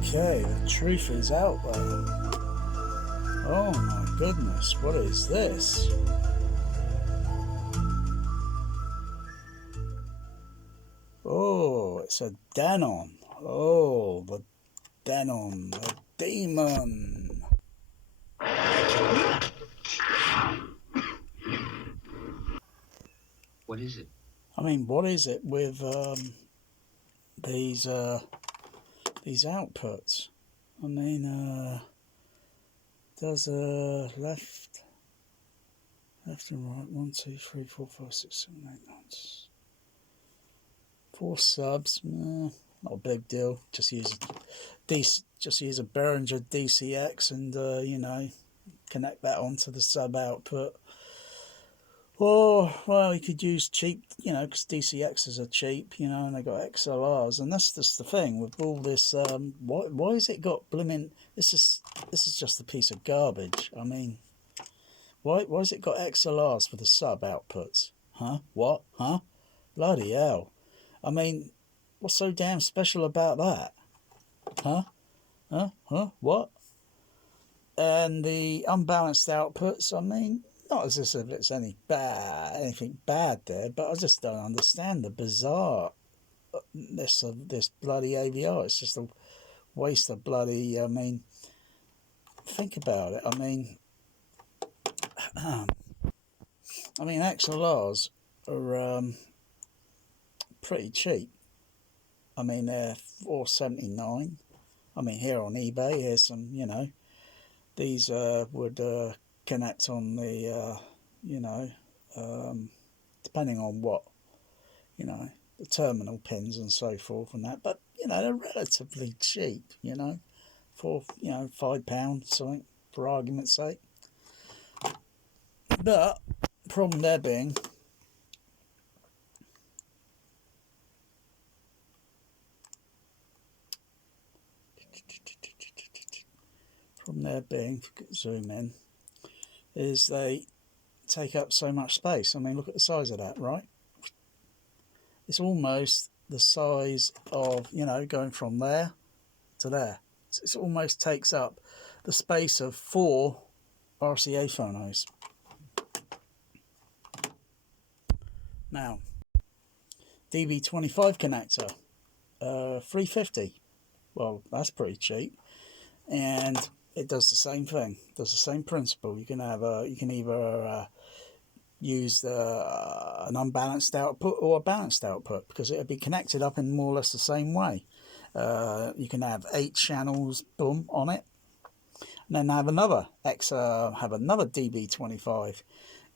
Okay, the truth is out there. Oh my goodness, what is this? Oh, it's a Denon. Oh, the Denon, the demon. What is it? I mean, what is it with these outputs? I mean, does left and right, 1, 2, 3, 4, 5, 6, 7, 8, 9, 4 subs. Not a big deal. Just use a Behringer DCX and you know, connect that onto the sub output. Or, well, you could use cheap, you know, because DCXs are cheap, you know, and they got XLRs, and that's just the thing with all this. Why has it got blooming? This is just a piece of garbage. I mean, why has it got XLRs for the sub outputs? Huh? What? Huh? Bloody hell! I mean, what's so damn special about that? Huh? Huh? What? And the unbalanced outputs, I mean, not as if it's anything bad there, but I just don't understand the bizarreness of this bloody AVR. It's just a waste of bloody, I mean, think about it. I mean, XLRs are pretty cheap. I mean, they're $4.79. I mean, here on eBay, here's some, you know, these would connect on the, you know, depending on what, you know, the terminal pins and so forth and that. But, you know, they're relatively cheap, you know, for, you know, £5, something, for argument's sake. But, problem there being, zoom in, is they take up so much space. I mean, look at the size of that, right? It's almost the size of, you know, going from there to there. It almost takes up the space of 4 RCA phonos. Now, db25 connector, $3.50. Well, that's pretty cheap, and it does the same thing. Does the same principle. You can have you can either use an unbalanced output or a balanced output, because it'll be connected up in more or less the same way. You can have 8 channels, boom, on it, and then have another db25,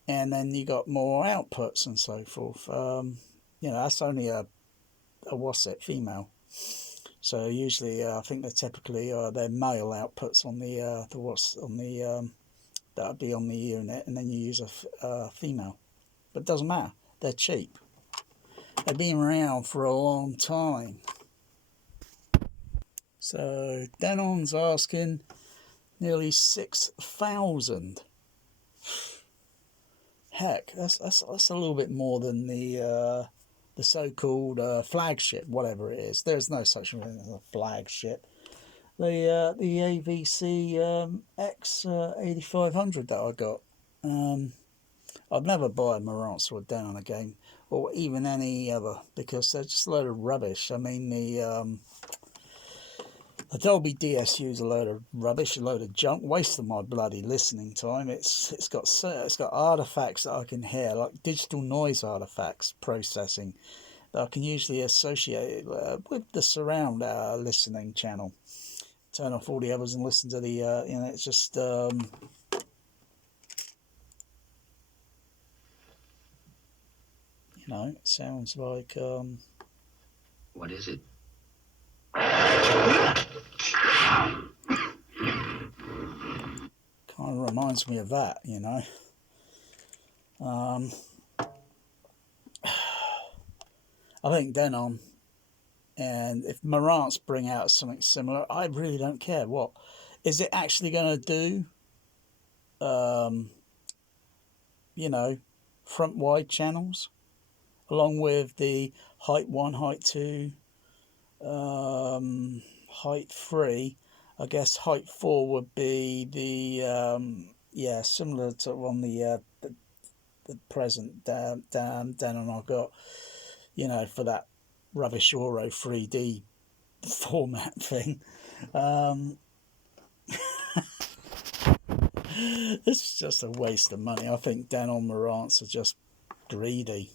and then you got more outputs and so forth. You know, that's only a what's it, female. So usually, I think they're typically they're male outputs on the what's on the that would be on the unit, and then you use a female. But it doesn't matter. They're cheap. They've been around for a long time. So Denon's asking nearly 6,000. Heck, that's a little bit more than the so-called flagship, whatever it is. There's no such thing as a flagship. The avc-a1h that I got. I'd never buy a Marantz or a Denon again, or even any other, because they're just a load of rubbish. I mean, the Dolby DSU is a load of rubbish, a load of junk, wasting my bloody listening time. It's got artifacts that I can hear, like digital noise artifacts processing, that I can usually associate with the surround listening channel. Turn off all the others and listen to the you know, it's just you know, it sounds like What is it? kind of reminds me of that, you know. I think Denon, and if Marantz bring out something similar, I really don't care. What is it actually going to do? You know, front wide channels, along with the height 1, height 2, height height 3. I guess height 4 would be the yeah, similar to on the present Denon I got, you know, for that rubbish Oro 3D format thing. It's just a waste of money. I think Denon Marantz are just greedy.